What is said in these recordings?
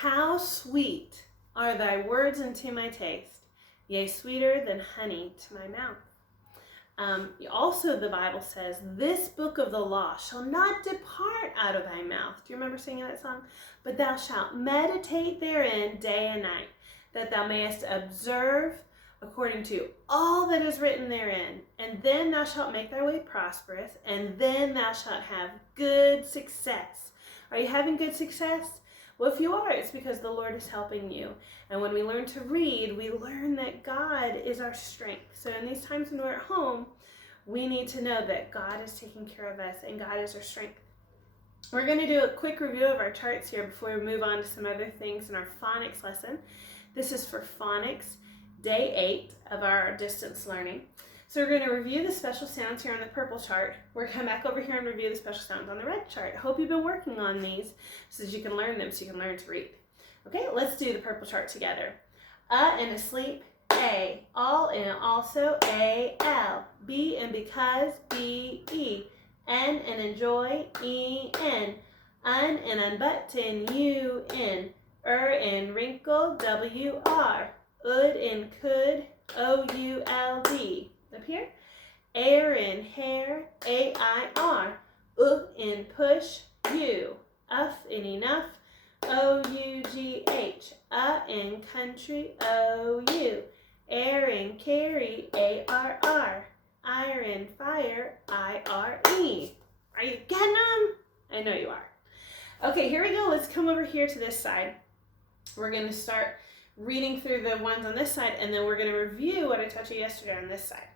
How sweet are thy words unto my taste, yea, sweeter than honey to my mouth. Also, the Bible says, this book of the law shall not depart out of thy mouth. Do you remember singing that song? But thou shalt meditate therein day and night, that thou mayest observe according to all that is written therein. And then thou shalt make thy way prosperous, and then thou shalt have good success. Are you having good success? Well, if you are, it's because the Lord is helping you. And when we learn to read, we learn that God is our strength. So in these times when we're at home, we need to know that God is taking care of us and God is our strength. We're going to do a quick review of our charts here before we move on to some other things in our phonics lesson. This is for phonics, day 8 of our distance learning. So we're going to review the special sounds here on the purple chart. We're going to come back over here and review the special sounds on the red chart. I hope you've been working on these so that you can learn them, so you can learn to read. Okay, let's do the purple chart together. And asleep, A. All and also, A, L. B and because, B, E. N and enjoy, E, N. Un and unbutton, U, N. And wrinkle, W, R. Ould and could, O, U, L, D. Up here, air in hair, A-I-R, in push, U, in enough, O-U-G-H, in country, O-U, air in carry, A-R-R, iron fire, I-R-E. Are you getting them? I know you are. Okay, here we go. Let's come over here to this side. We're going to start reading through the ones on this side, and then we're going to review what I taught you yesterday on this side.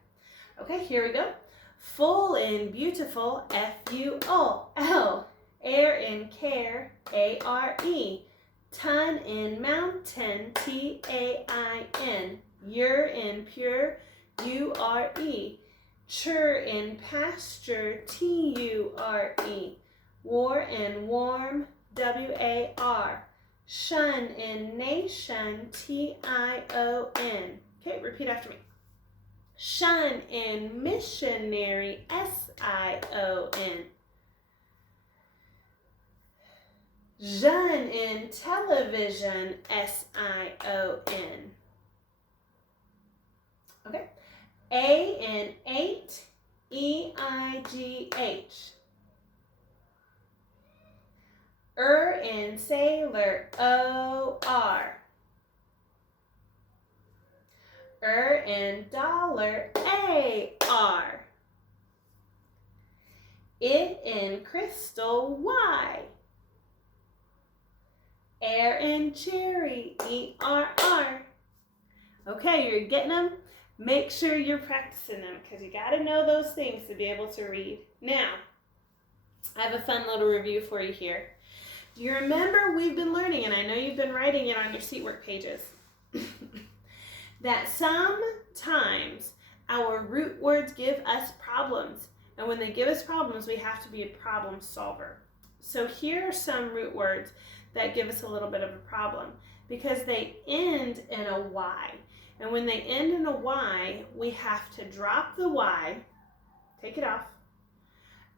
Okay, here we go. Full and beautiful, F-U-O-L. Air in care, A-R-E. Ton in mountain, T-A-I-N. You're in pure, U-R-E. Chur in pasture, T-U-R-E. War in warm, W-A-R. Shun in nation, T-I-O-N. Okay, repeat after me. Shun in missionary, S-I-O-N. Jeune in television, S-I-O-N. Okay. A in 8, E-I-G-H. In sailor, O-R. In dollar, A-R. It in crystal, Y. Air in cherry, E-R-R. Okay, you're getting them? Make sure you're practicing them because you got to know those things to be able to read. Now, I have a fun little review for you here. Do you remember we've been learning, and I know you've been writing it on your seat work pages, that sometimes our root words give us problems. And when they give us problems, we have to be a problem solver. So here are some root words that give us a little bit of a problem because they end in a Y. And when they end in a Y, we have to drop the Y, take it off,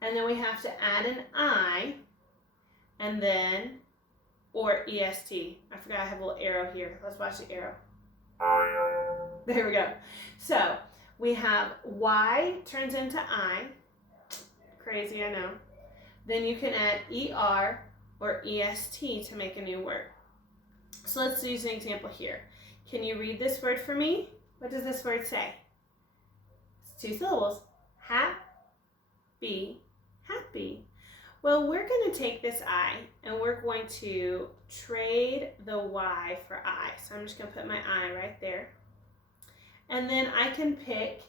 and then we have to add an I, and then, or EST. I forgot I have a little arrow here. Let's watch the arrow. There we go. So we have Y turns into I. Crazy, I know. Then you can add ER or EST to make a new word. So let's use an example here. Can you read this word for me? What does this word say? It's 2 syllables. Happy, happy. Well, we're going to take this I and we're going to trade the Y for I. So I'm just going to put my I right there. And then I can pick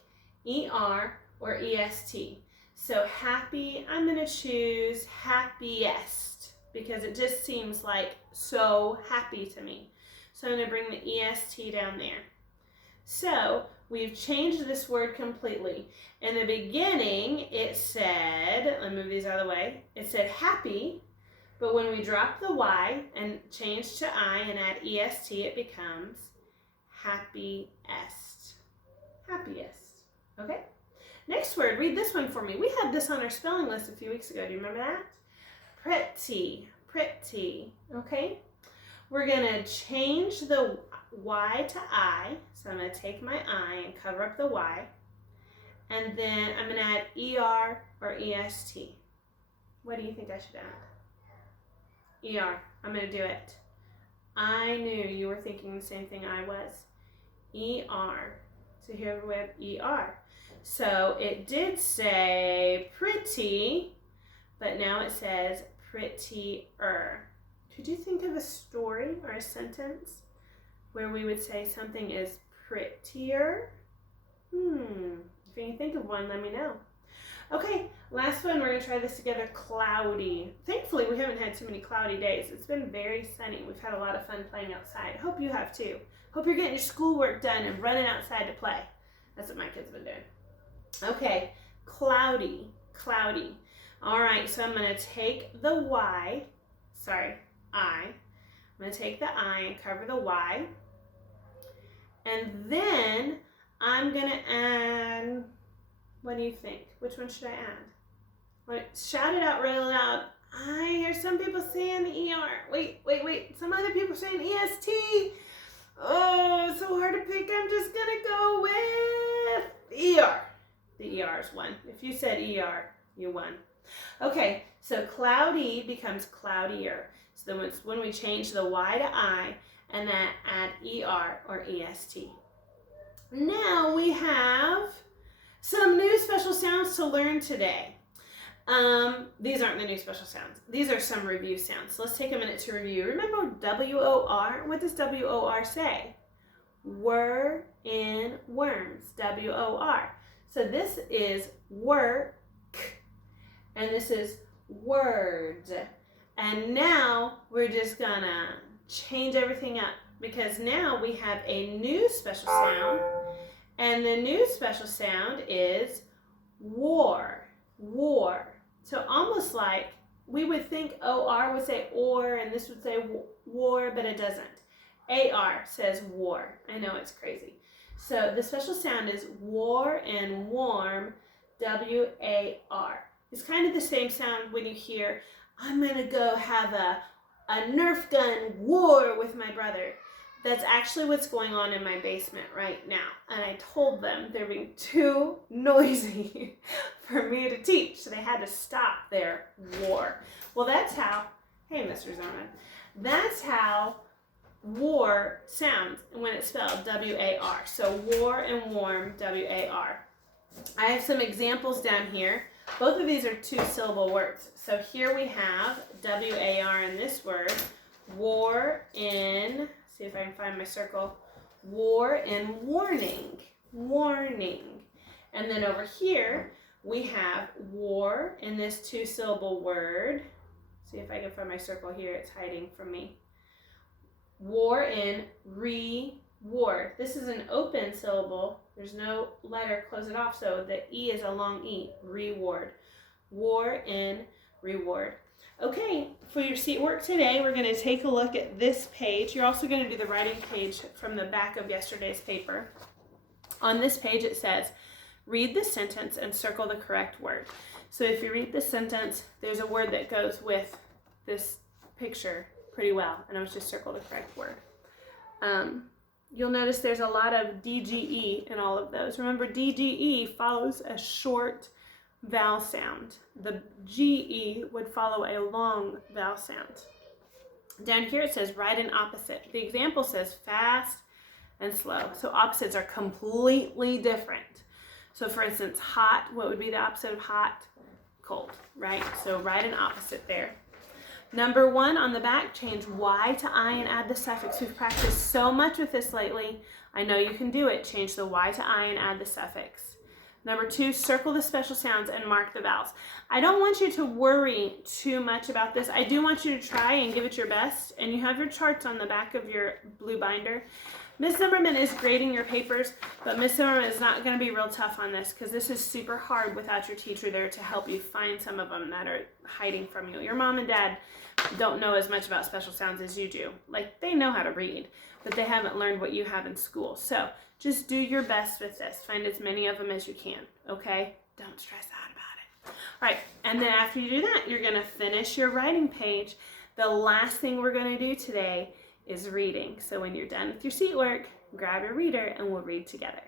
ER or EST. So happy, I'm going to choose happiest because it just seems like so happy to me. So I'm going to bring the EST down there. So we've changed this word completely. In the beginning, it said, let me move these out of the way, it said happy, but when we drop the Y and change to I and add EST, it becomes happiest. Happiest. Okay? Next word, read this one for me. We had this on our spelling list a few weeks ago. Do you remember that? Pretty, pretty. Okay? We're going to change the Y to I. So I'm going to take my I and cover up the Y. And then I'm going to add ER or EST. What do you think I should add? ER. I'm going to do it. I knew you were thinking the same thing I was. ER. So here we have ER. So it did say pretty, but now it says prettier. Could you think of a story or a sentence where we would say something is prettier? If you can think of one, let me know. Okay, last one, we're going to try this together, cloudy. Thankfully, we haven't had too many cloudy days. It's been very sunny. We've had a lot of fun playing outside. Hope you have too. Hope you're getting your schoolwork done and running outside to play. That's what my kids have been doing. Okay, cloudy, cloudy. All right, so I'm going to take the I. I'm going to take the I and cover the Y. And then I'm going to add, what do you think? Which one should I add? Shout it out real loud. I hear some people saying ER. Wait. Some other people saying EST. Oh, it's so hard to pick. I'm just going to go with ER. The ER is one. If you said ER, you won. Okay, so cloudy becomes cloudier. So then when we change the Y to I and then add ER or EST. Now we have some new special sounds to learn today. These aren't the new special sounds. These are some review sounds. So let's take a minute to review. Remember WOR? What does WOR say? Were in worms. WOR. So this is work, and this is word. And now we're just gonna change everything up because now we have a new special sound, and the new special sound is war. So almost like we would think OR would say or, and this would say war, but it doesn't. AR says war. I know, it's crazy. So the special sound is war and warm, WAR. It's kind of the same sound when you hear, I'm going to go have a Nerf gun war with my brother. That's actually what's going on in my basement right now. And I told them they're being too noisy for me to teach. So they had to stop their war. Well, that's how, hey, Mr. Zimmerman, that's how war sounds when it's spelled WAR. So war and warm, WAR. I have some examples down here. Both of these are 2-syllable words. So here we have WAR in this word, war in, see if I can find my circle, war in warning. And then over here we have war in this 2-syllable word. See if I can find my circle here, it's hiding from me. War in reward. This is an open syllable. There's no letter, close it off, so the E is a long E. Reward. War in reward. Okay, for your seat work today, we're going to take a look at this page. You're also going to do the writing page from the back of yesterday's paper. On this page it says, read the sentence and circle the correct word. So if you read the sentence, there's a word that goes with this picture pretty well, and I was just circle the correct word. You'll notice there's a lot of DGE in all of those. Remember, DGE follows a short vowel sound. The GE would follow a long vowel sound. Down here it says write an opposite. The example says fast and slow. So opposites are completely different. So for instance, hot, what would be the opposite of hot? Cold, right? So write an opposite there. Number 1 on the back, change Y to I and add the suffix. We've practiced so much with this lately. I know you can do it. Change the Y to I and add the suffix. Number 2, circle the special sounds and mark the vowels. I don't want you to worry too much about this. I do want you to try and give it your best. And you have your charts on the back of your blue binder. Miss Zimmerman is grading your papers, but Miss Zimmerman is not going to be real tough on this because this is super hard without your teacher there to help you find some of them that are hiding from you. Your mom and dad don't know as much about special sounds as you do. Like, they know how to read, but they haven't learned what you have in school. So just do your best with this. Find as many of them as you can, okay? Don't stress out about it. All right, and then after you do that, you're going to finish your writing page. The last thing we're going to do today is reading. So when you're done with your seat work, grab your reader and we'll read together.